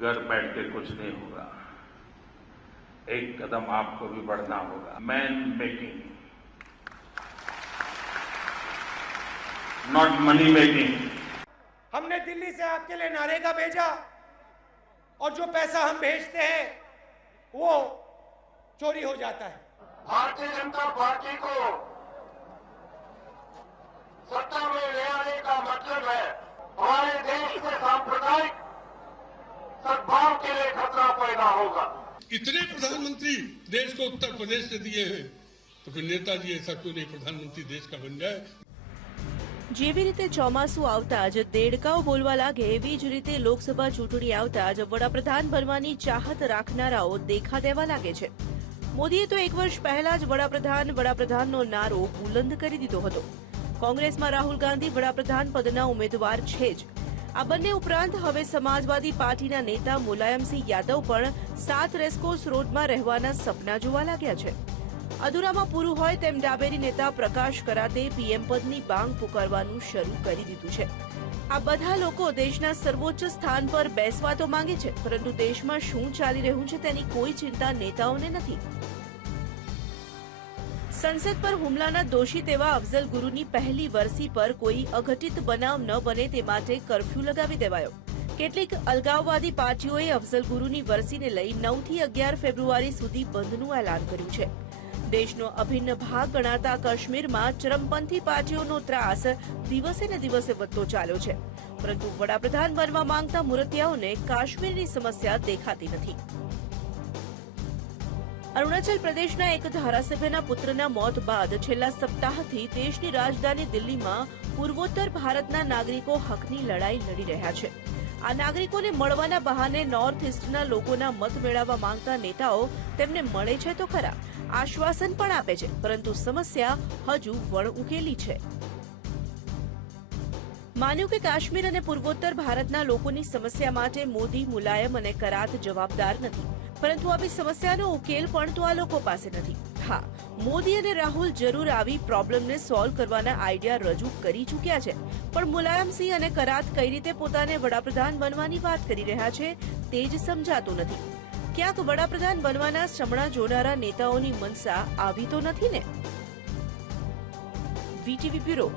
घर बैठ के कुछ नहीं होगा। एक कदम आपको भी बढ़ना होगा। Man making not money making हमने दिल्ली से आपके लिए नारेगा भेजा और जो पैसा हम भेजते हैं वो चोरी हो जाता है। भारतीय जनता पार्टी को सत्ता में खतरा पैदा होगा इतने प्रधानमंत्री देश को उत्तर प्रदेश से दिए हैं तो फिर नेताजी ऐसा क्यों नहीं प्रधानमंत्री देश का बन जाए જેવી રીતે ચોમાસું આવતા જ દેડકાઓ બોલવા લાગે એવી જ રીતે લોકસભા ચૂંટણી આવતા જ વડાપ્રધાન બનવાની ચાહત રાખનારાઓ દેખા દેવા લાગે છે મોદીએ તો એક વર્ષ પહેલા જ વડાપ્રધાન વડાપ્રધાનનો નારો બુલંદ કરી દીધો હતો કોંગ્રેસમાં રાહુલ ગાંધી વડાપ્રધાન પદના ઉમેદવાર છે જ આ બંને ઉપરાંત હવે સમાજવાદી પાર્ટીના નેતા મુલાયમસિંહ યાદવ પણ સાત રેસકોર્સ રોડમાં રહેવાના સપના જોવા લાગ્યા છે. અધૂરામાં પૂરું હોય તેમ ડાબેરી નેતા પ્રકાશ કરાતે પીએમ પદની માંગ પુકારવાનું શરૂ કરી દીધું છે. આ બધા લોકો દેશના સર્વોચ્ચ સ્થાન પર બેસવા તો માંગે છે, પરંતુ દેશમાં શું ચાલી રહ્યું છે તેની કોઈ ચિંતા નેતાઓને નથી. સંસદ પર હુમલાના દોષી તેવા અફઝલ ગુરુની પહેલી વરસી પર કોઈ અઘટિત બનાવ ન બને તે માટે કરફ્યુ લગાવી દેવાયો. કેટલીક અલગાવવાદી પાર્ટીઓએ અફઝલ ગુરુની વરસીને લઈ નવથી અગિયાર ફેબ્રુઆરી સુધી બંધનું એલાન કર્યું છે. દેશનો અભિન્ન ભાગ ગણાતા કાશ્મીરમાં ચરમપંથી પાર્ટીઓનો ત્રાસ દિવસે ને દિવસે વધતો ચાલ્યો છે. પરંતુ વડાપ્રધાન બનવા માંગતા મુરતિયાઓને કાશ્મીરની સમસ્યા દેખાતી નથી. અરુણાચલ પ્રદેશના એક ધારાસભ્યના પુત્રના મોત બાદ છેલ્લા સપ્તાહથી દેશની રાજધાની દિલ્હીમાં પૂર્વોત્તર ભારતના નાગરિકો હકની લડાઈ લડી રહ્યા છે. આ નાગરિકોને મળવાના બહાને નોર્થ ઇસ્ટના લોકોના મત મેળવવા માંગતા નેતાઓ તેમને મળે છે તો ખરા, આશ્વાસન પણ આપે છે, પરંતુ સમસ્યા હજુ વણ ઉકેલી છે. માન્યું કે કાશ્મીર અને પૂર્વોત્તર ભારતના લોકોની સમસ્યા માટે મોદી મુલાયમ અને કરાત જવાબદાર નથી. પરંતુ આવી સમસ્યાનો ઉકેલ પણ તો આ લોકો પાસે નથી. હા, મોદી અને રાહુલ જરૂર આવી પ્રોબ્લેમને સોલ્વ કરવાના આઈડિયા રજૂ કરી ચૂક્યા છે. પણ મુલાયમસિંહ અને કરાત કઈ રીતે પોતાને વડાપ્રધાન બનવાની વાત કરી રહ્યા છે તે જ સમજાતું નથી. ક્યાંક વડાપ્રધાન બનવાના ચમણા જોનારા નેતાઓની મનસા આવી તો નથી ને? VTV bureau